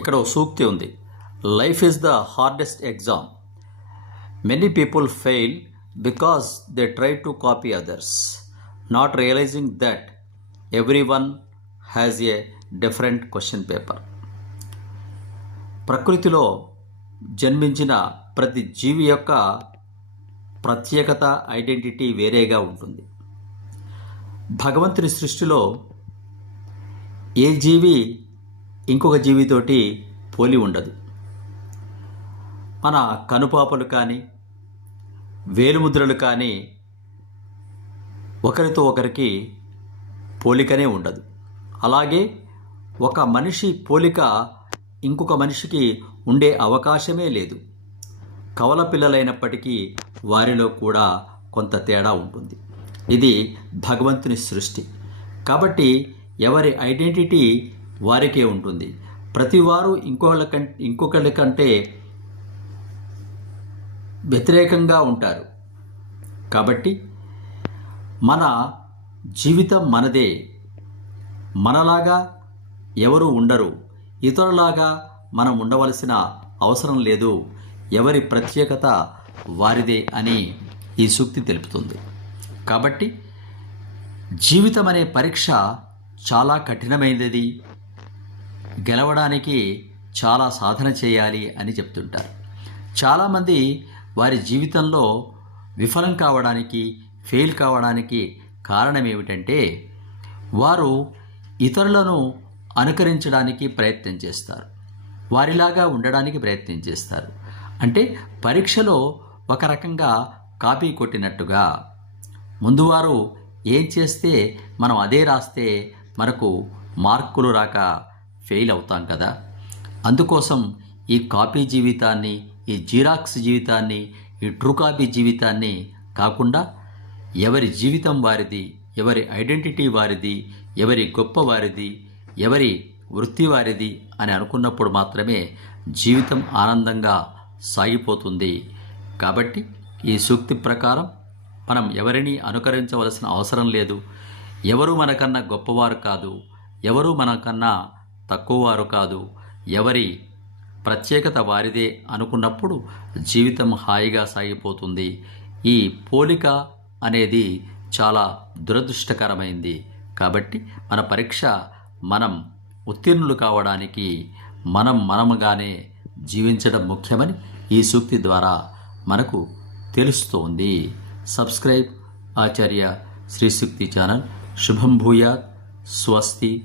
ఇక్కడ సూక్తి ఉంది. Life is the hardest exam many people fail because they try to copy others not realising that everyone has a different question paper ప్రకృతిలో జన్మించిన ప్రతి జీవి యొక్క ప్రత్యేకత ఐడెంటిటీ వేరేగా ఉంటుంది. భగవంతుని సృష్టిలో ఏ జీవి ఇంకొక జీవితోటి పోలి ఉండదు. మన కనుపాపలు కానీ వేలుముద్రలు కానీ ఒకరితో ఒకరికి పోలికనే ఉండదు. అలాగే ఒక మనిషి పోలిక ఇంకొక మనిషికి ఉండే అవకాశమే లేదు. కవల పిల్లలైనప్పటికీ వారిలో కూడా కొంత తేడా ఉంటుంది. ఇది భగవంతుని సృష్టి. కాబట్టి ఎవరి ఐడెంటిటీ వారికే ఉంటుంది. ప్రతివారు ఇంకొకళ్ళ కం ఇంకొకళ్ళ కంటే వ్యతిరేకంగా ఉంటారు. కాబట్టి మన జీవితం మనదే. మనలాగా ఎవరు ఉండరు. ఇతరులాగా మనం ఉండవలసిన అవసరం లేదు. ఎవరి ప్రత్యేకత వారిదే అని ఈ సూక్తి తెలుపుతుంది. కాబట్టి జీవితం అనే పరీక్ష చాలా కఠినమైనది. గెలవడానికి చాలా సాధన చేయాలి అని చెప్తుంటారు. చాలామంది వారి జీవితంలో విఫలం కావడానికి ఫెయిల్ కావడానికి కారణం ఏమిటంటే వారు ఇతరులను అనుకరించడానికి ప్రయత్నం చేస్తారు. వారిలాగా ఉండడానికి ప్రయత్నం చేస్తారు. అంటే పరీక్షలో ఒక రకంగా కాపీ కొట్టినట్టుగా ముందు వారు ఏం చేస్తే మనం అదే రాస్తే మనకు మార్కులు రాక ఫెయిల్ అవుతాం కదా. అందుకోసం ఈ కాపీ జీవితాన్ని ఈ జీరాక్స్ జీవితాన్ని ఈ ట్రూ కాపీ జీవితాన్ని కాకుండా ఎవరి జీవితం వారిది ఎవరి ఐడెంటిటీ వారిది ఎవరి గొప్ప వారిది ఎవరి వృత్తి వారిది అని అనుకున్నప్పుడు మాత్రమే జీవితం ఆనందంగా సాగిపోతుంది. కాబట్టి ఈ సూక్తి ప్రకారం మనం ఎవరిని అనుకరించవలసిన అవసరం లేదు. ఎవరు మనకన్నా గొప్పవారు కాదు. ఎవరు మనకన్నా తక్కువవారు కాదు. ఎవరి ప్రత్యేకత వారిదే అనుకున్నప్పుడు జీవితం హాయిగా సాగిపోతుంది. ఈ పోలిక అనేది చాలా దురదృష్టకరమైంది. కాబట్టి మన పరీక్ష మనం ఉత్తీర్ణులు కావడానికి మనం మనముగానే జీవించడం ముఖ్యమని ఈ సూక్తి ద్వారా మనకు తెలుస్తోంది. సబ్స్క్రైబ్ ఆచార్య శ్రీ సూక్తి ఛానల్. శుభం భూయాత్. స్వస్తి.